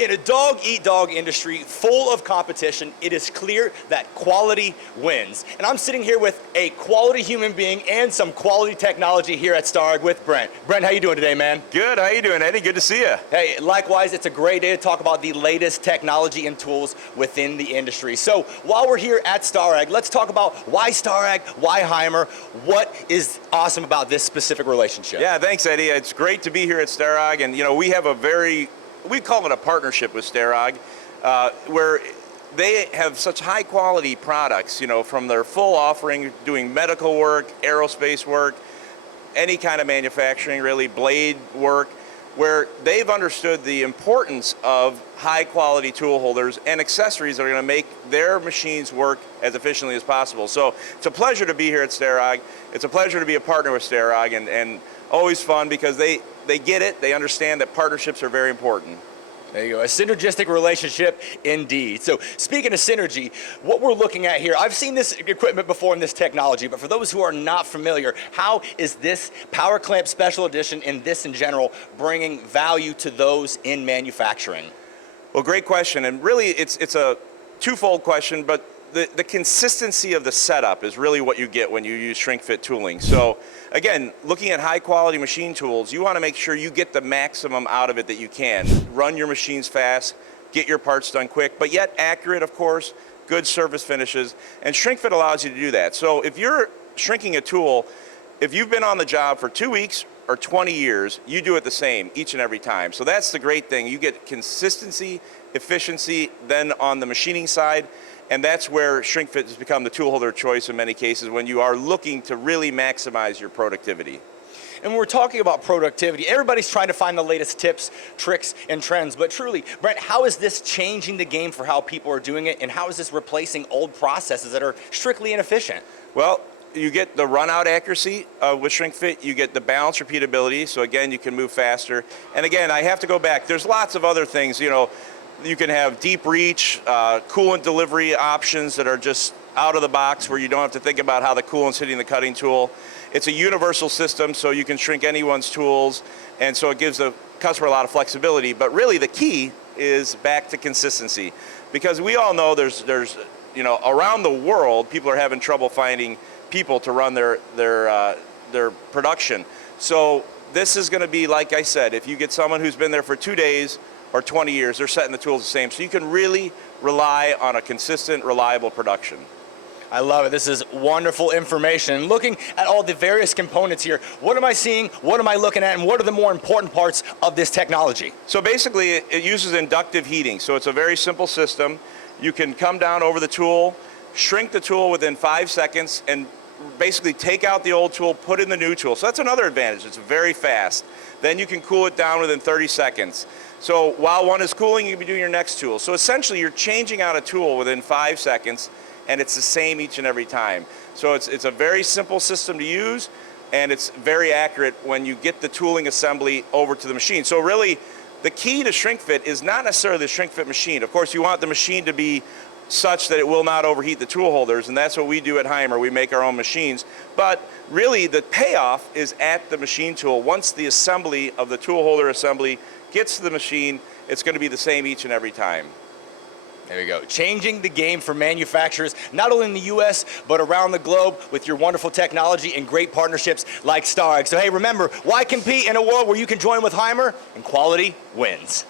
In a dog-eat-dog industry full of competition, it is clear that quality wins. And I'm sitting here with a quality human being and some quality technology here at Starrag with Brendt. Brendt, how you doing today, man? Good, how you doing, Eddie? Good to see you. Hey, likewise, it's a great day to talk about the latest technology and tools within the industry. So while we're here at Starrag, let's talk about why Starrag, why Haimer, what is awesome about this specific relationship. Yeah, thanks, Eddie. It's great to be here at Starrag, and we have we call it a partnership with Starrag, where they have such high quality products, from their full offering, doing medical work, aerospace work, any kind of manufacturing, really, blade work, where they've understood the importance of high quality tool holders and accessories that are going to make their machines work as efficiently as possible. So it's a pleasure to be here at Starrag. It's a pleasure to be a partner with Starrag, and always fun because they get it, they understand that partnerships are very important. There you go, a synergistic relationship indeed. So speaking of synergy, what we're looking at here, I've seen this equipment before in this technology, but for those who are not familiar, how is this Power Clamp Special Edition and this in general bringing value to those in manufacturing? Well, great question, and really it's a twofold question, but the consistency of the setup is really what you get when you use shrink fit tooling. So again, looking at high quality machine tools, you want to make sure you get the maximum out of it that you can. Run your machines fast, get your parts done quick, but yet accurate, of course, good surface finishes, and shrink fit allows you to do that. So if you're shrinking a tool, if you've been on the job for 2 weeks or 20 years, you do it the same each and every time. So that's the great thing. You get consistency, efficiency, then on the machining side, and that's where shrink fit has become the tool holder of choice in many cases when you are looking to really maximize your productivity. And when we're talking about productivity, everybody's trying to find the latest tips, tricks, and trends, but truly, Brendt, how is this changing the game for how people are doing it, and how is this replacing old processes that are strictly inefficient? Well, you get the run-out accuracy with shrink fit, you get the balance repeatability, so again, you can move faster. And again, I have to go back, there's lots of other things, you can have deep reach, coolant delivery options that are just out of the box where you don't have to think about how the coolant's hitting the cutting tool. It's a universal system, so you can shrink anyone's tools, and so it gives the customer a lot of flexibility. But really the key is back to consistency, because we all know there's around the world, people are having trouble finding people to run their production. So this is going to be, like I said, if you get someone who's been there for 2 days or 20 years, they're setting the tools the same. So you can really rely on a consistent, reliable production. I love it. This is wonderful information. And looking at all the various components here, what am I seeing, what am I looking at, and what are the more important parts of this technology? So basically, it uses inductive heating. So it's a very simple system. You can come down over the tool, shrink the tool within 5 seconds, and basically take out the old tool, put in the new tool. So that's another advantage. It's very fast. Then you can cool it down within 30 seconds. So while one is cooling, you can be doing your next tool. So essentially, you're changing out a tool within 5 seconds, and it's the same each and every time. So it's a very simple system to use, and it's very accurate when you get the tooling assembly over to the machine. So really, the key to shrink fit is not necessarily the shrink fit machine. Of course, you want the machine to be such that it will not overheat the tool holders, and that's what we do at Haimer. We make our own machines. But really, the payoff is at the machine tool. Once the assembly of the tool holder assembly gets to the machine, it's going to be the same each and every time. There we go. Changing the game for manufacturers, not only in the U.S., but around the globe with your wonderful technology and great partnerships like Starrag. So hey, remember, why compete in a world where you can join with Haimer and quality wins?